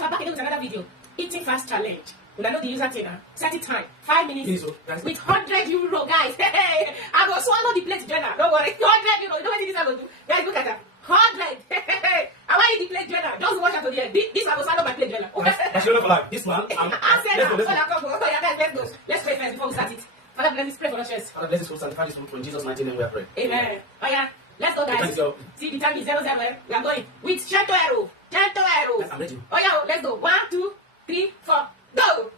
guys, we're back again with another video. Eating fast challenge. We know the user thing now. Set it time. 5 minutes with 100 euro, guys. Hey, I will swallow the plate journal. Don't worry. 100 euro. You know what this I will do? Guys, look at that. 100. I want you the plate journal. Just watch out to the end. This I will swallow my plate journal. That's your for life. This one. Let's go. Let's go. Let's pray first before we start it. Father, bless this. Pray for us first. Father, bless this food, sanctify this food. For in Jesus' mighty name we are praying. Amen. Oh yeah. Let's go, guys. See, the time is 00. We are going with Gento Arrow. Gento Arrow. I'm ready. Oh yeah, let's go. 1, 2, 3, 4. Go!